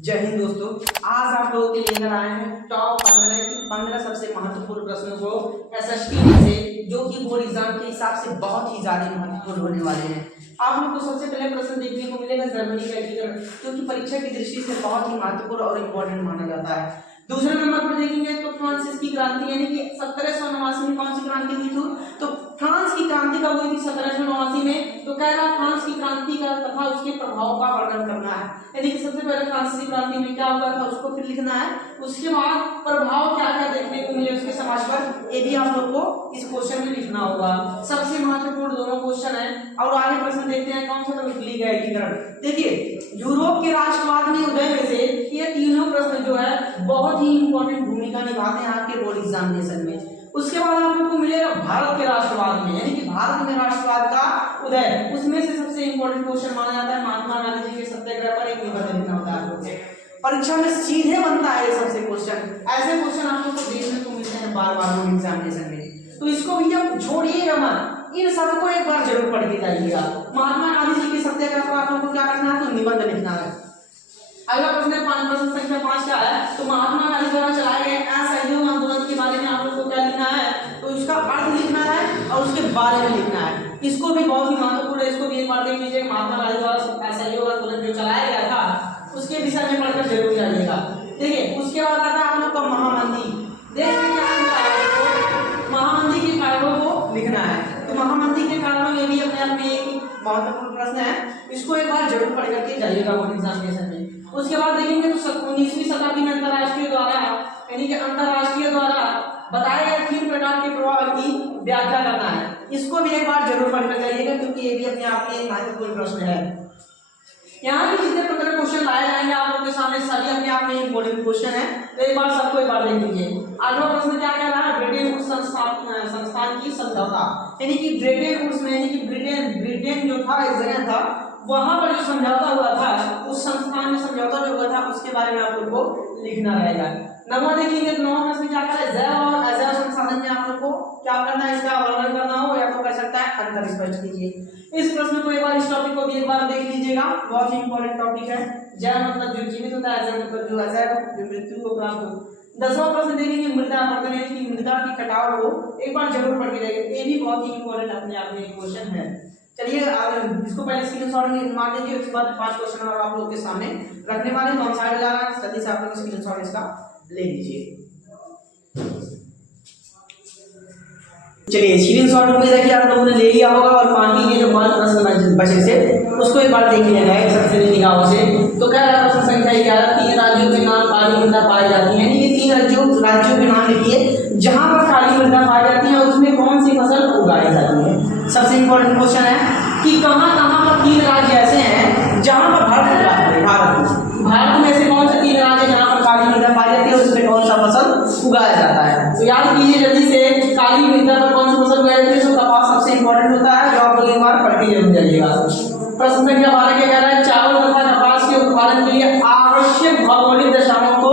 जय हिंद दोस्तों। आज आप लोगों के लेकर आए हैं टॉप 15 की 15 सबसे महत्वपूर्ण प्रश्नों को एसएसटी में से, जो कि बोर्ड एग्जाम के हिसाब से बहुत ही ज्यादा महत्वपूर्ण होने वाले हैं। आप लोग को सबसे पहले प्रश्न देखने को मिलेगा जर्मनी का एकीकरण, जो कि परीक्षा की दृष्टि से बहुत ही महत्वपूर्ण और इम्पोर्टेंट माना जाता है। दूसरे नंबर पर देखेंगे तो फ्रांस की क्रांति, यानी कि 1789 में कौन सी क्रांति हुई थी? तो फ्रांस की क्रांति कब हुई थी? 1789 में। तो कह रहा फ्रांस की क्रांति का तथा उसके प्रभाव का वर्णन करना है, यानी कि सबसे पहले फ्रांसीसी क्रांति में क्या हुआ था उसको फिर लिखना है। उसके बाद प्रभाव क्या क्या देखने को मिले उसके समाज पर, ये भी आप लोग को इस क्वेश्चन में लिखना होगा। सबसे महत्वपूर्ण दोनों क्वेश्चन है। और आगे प्रश्न देखते हैं कौन सा? तो इटली का एकीकरण। देखिए, यूरोप के राष्ट्रवाद में उदय में से ये तीनों प्रश्न जो है बहुत ही इंपॉर्टेंट भूमिका निभाते हैं आपके बोर्ड एग्जामिनेशन में। उसके बाद आप लोग को मिलेगा भारत के राष्ट्रवाद में, यानी कि भारत में राष्ट्रवाद का उदय, उसमें से सबसे इंपॉर्टेंट क्वेश्चन माना जाता है महात्मा गांधी जी के सत्याग्रह पर एक निबंध लिखना होता है। परीक्षा में सीधे बनता है ये सबसे क्वेश्चन। ऐसे क्वेश्चन आप लोग को देखने को मिलते हैं बार बार बोर्ड एग्जामिनेशन में, तो इसको भी आप छोड़िएगा मत, इन सबको एक बार जरूर पढ़ के जाइएगा। महात्मा गांधी जी के सत्याग्रह पर आप लोग को क्या करना है? तो निबंध लिखना है। अगला प्रश्न है प्रश्न संख्या 5 का है, तो महात्मा गांधी द्वारा चलाए गए असहयोग आंदोलन के बारे में आप लोग को क्या लिखना है? तो उसका अर्थ लिखना है और उसके बारे में लिखना है। इसको भी बहुत ही महत्वपूर्ण है, इसको भी एक बार देख लीजिए। महात्मा गांधी द्वारा असहयोग आंदोलन जो चलाया गया था उसके विषय में पढ़कर जरूर जाइएगा। देखिए, उसके बाद आता है आप लोग का महामंदी। देखिए क्या महामंदी के कारणों को लिखना है। तो महामंदी के कारणों ये भी अपने आप में एक महत्वपूर्ण प्रश्न है, इसको एक बार जरूर पढ़ करके जाइएगा बोर्ड एग्जामिनेशन में। उसके बाद देखेंगे तो 19वीं शताब्दी में अंतरराष्ट्रीय द्वारा, यानी कि अंतरराष्ट्रीय द्वारा बताए गए 3 प्रकार के प्रभाव की व्याख्या करना है। इसको भी एक बार जरूर पढ़कर जाइएगा, क्योंकि ये भी अपने आप में एक महत्वपूर्ण प्रश्न है। यहाँ भी जितने 15 क्वेश्चन लाए जाएंगे आप लोगों के सामने, सभी अपने आप में इंपॉर्टेंट क्वेश्चन है, तो एक बार सबको एक बार देख लीजिए। आठवां प्रश्न क्या कह रहा है? ब्रिटेन वुड्स संस्थान की समझौता, यानी कि ब्रिटेन वुड्स में, यानी कि ब्रिटेन जो था एक जगह था, वहां पर जो समझौता हुआ था, उस संस्थान में समझौता जो हुआ था उसके बारे में आप लोग को लिखना रहेगा। नंबर देखेंगे तो 9 प्रश्न क्या करें? जैव और अजैव संसाधन में आप लोग को क्या करना है? इसका वर्णन करना हो, या तो कह सकता है अंतर स्पष्ट कीजिए। इस प्रश्न को एक बार, इस टॉपिक को भी एक बार देख लीजिएगा, बहुत ही इंपॉर्टेंट टॉपिक है। जैव मतलब जो जीवित होता है, अजैव मतलब जो अजैव जो मृत्यु को प्राप्त हो। 10वां प्रश्न देखेंगे मृदा अपरदन, यानी कि मृदा की कटाव को एक बार जरूर पढ़ के जाइए, ये भी बहुत ही इंपॉर्टेंट अपने आप में क्वेश्चन है। चलिए इसको पहले स्क्रीनशॉट में मार दीजिए, उसके बाद 5 क्वेश्चन और आप लोग के सामने रखने वाले हैं। हम साइड ला रहा है, जल्दी से आप लोग स्क्रीनशॉट इसका ले लीजिए। चलिए स्क्रीनशॉट उम्मीद है कि आप लोगों ने ले लिया होगा, और बाकी के जो 5 प्रश्न बचे थे उसको एक बार देख लिया जाए सबसे निगाहों से। तो क्या रहा प्रश्न संख्या 11, 3 राज्यों के नाम काली मृदा पाई जाती है, यानी कि 3 राज्यों के नाम लिखिए जहां पर काली मृदा पाई जाती है, उसमें कौन सी फसल उगाई जाती है। सबसे इंपॉर्टेंट क्वेश्चन है कि कहां कहां पर 3 राज्य ऐसे हैं जहां पर भारत में ऐसे कौन से 3 राज्य जहां पर काली मृदा पाई जाती है, उसमें कौन सा फसल उगाया जाता है। तो याद कीजिए जल्दी से, काली मृदा पर कौन सी फसल उगाई जाती है? तो कपास सबसे इंपॉर्टेंट होता है, जो आप लोग एक बार पढ़ के जरूर जाइएगा। प्रश्न संख्या 12 क्या कह रहा है? चावल तथा कपास के उत्पादन के लिए आवश्यक भौगोलिक दशाओं को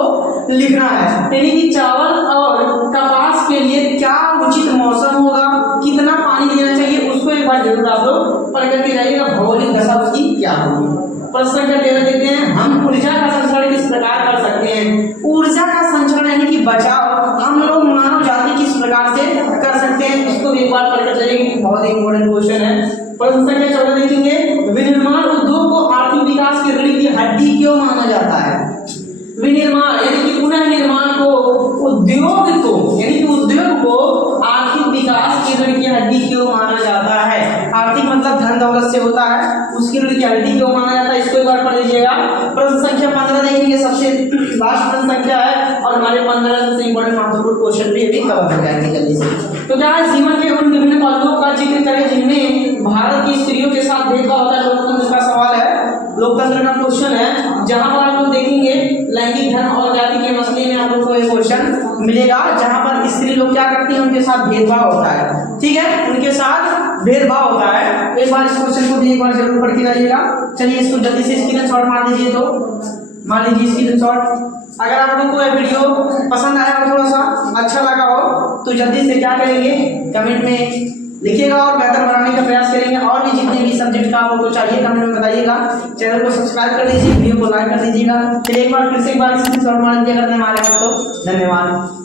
लिखना है, यानी कि चावल और कपास के लिए क्या उचित मौसम होगा, कितना पानी देना चाहिए, उसको एक बार जरूर आप लोग पढ़ करके जाइएगा, भौगोलिक दशा उसकी क्या होगी। प्रश्न संख्या 13 देखते हैं, हम ऊर्जा का संचरण किस प्रकार कर सकते हैं। ऊर्जा का संचरण यानी कि बचाव हम लोग मानव जाति किस प्रकार से कर सकते हैं, इसको एक बार पढ़कर जाइएगा, बहुत इंपॉर्टेंट क्वेश्चन है। प्रश्न संख्या 14 देखेंगे, विनिर्माण उद्योग को आर्थिक विकास की रीढ़ की हड्डी क्यों माना जाता है। विनिर्माण यानी कि पुनः निर्माण को, उद्योग को, यानी कि उद्योग को आर्थिक विकास की रीढ़ की हड्डी क्यों माना जाता है। आर्थिक मतलब धन दौलत से होता है, उसकी रीढ़ की हड्डी क्यों माना जाता है, इसको एक बार पढ़ लीजिएगा। प्रश्न संख्या 15 देखेंगे, सबसे लास्ट प्रश्न संख्या है, और हमारे 15 सबसे इंपॉर्टेंट महत्वपूर्ण क्वेश्चन भी अभी कवर हो जाएंगे जल्दी से। तो क्या है? जीवन के उन विभिन्न पहलुओं का जिक्र करें जिनमें भारत की स्त्रियों के साथ भेदभाव होता है। लोकतंत्र का सवाल है, लोकतंत्र का क्वेश्चन है, जहां पर आप लोग देखेंगे लैंगिक धर्म और जाति के मसले में आप लोग को एक क्वेश्चन मिलेगा, जहां पर स्त्री लोग क्या करती हैं, उनके साथ भेदभाव होता है। ठीक है, उनके साथ भेदभाव होता है। एक बार इस क्वेश्चन को भी एक बार जरूर पढ़ के जाइएगा। चलिए इसको जल्दी से स्क्रीनशॉट मार दीजिए, तो मार लीजिए स्क्रीनशॉट। अगर आप लोग को ये वीडियो पसंद आया हो, थोड़ा सा अच्छा लगा हो, तो जल्दी से क्या करेंगे, कमेंट में लिखिएगा और बेहतर बनाने का प्रयास करेंगे। और भी जितने भी सब्जेक्ट का आप लोग को चाहिए कमेंट में बताइएगा। चैनल को सब्सक्राइब कर लीजिए, वीडियो को लाइक कर दीजिएगा। चलिए एक बार फिर से एक बार करने वाले हैं तो धन्यवाद।